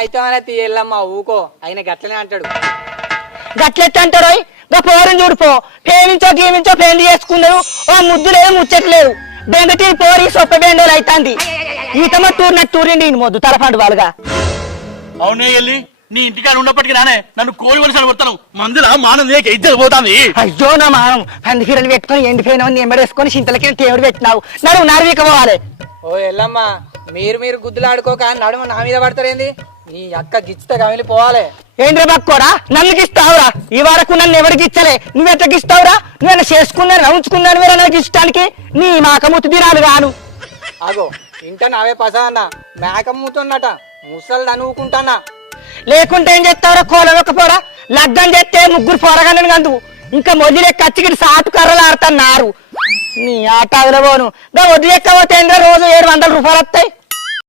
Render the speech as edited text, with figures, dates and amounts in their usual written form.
అయితే తీ ఎల్లమ్మ ఊకో ఆయన గట్లనే అంటాడు. గట్లెత్త అంటారు ఇంకా పోరని చూడిపో ప్రేమించో గీమించో పెళ్లి చేసుకున్నారు ఓ ముద్దు లేదు ముచ్చట్లేదు బెంగటి పోరి సొప్ప బెండోలు అవుతుంది ఈతమ్మ టూరినట్టు టూరిండి మొద్దు తలపండు వాళ్ళుగా. అవునే వెళ్ళి నీ ఇంటికాడ ఉన్నప్పటికీ నానే నన్ను కోడి వలసలు కొడతాను మందుల మానం లేక ఇద్దరు పోతాంది. అయ్యో నా మానం పందికీరలు పెట్టుకొని ఎండిపోయిన ఎంబడేసుకొని చింతలకి తేవుడు పెట్టినావు నడువు నడువిక పోవాలి. ఓ ఎల్లమ్మ మీరు గుద్దులాడుకోక నడుము నా మీద పడతారేంది? నీ అక్క గిచ్చితే కమిలి పోవాలి. ఏంద్ర బక్కోరా నన్ను గిస్తావురా ఈ వరకు నన్ను ఎవరికి ఇచ్చలే నువ్వెట్లా గిస్తావురా నువ్వెలా చేసుకున్నాను నవ్వుచుకున్నాను వేరే నాకు ఇష్టానికి నీ మాకముత్తు దినాలు గాను. ఆగో ఇంట నావే పసన్న మేకమ్ముతున్నట ముసలు అనుకుంటానా. లేకుంటే ఏం చేస్తావురా కోలవకపోరా లగ్గం చేస్తే ముగ్గురు పోరగానే కందు ఇంకా మొదలే కచ్చిగిడి సాటు కర్రలు ఆడుతున్నారు నీ ఆట పోను వదిలేకపోతే రోజు 700 రూపాయలు వస్తాయి.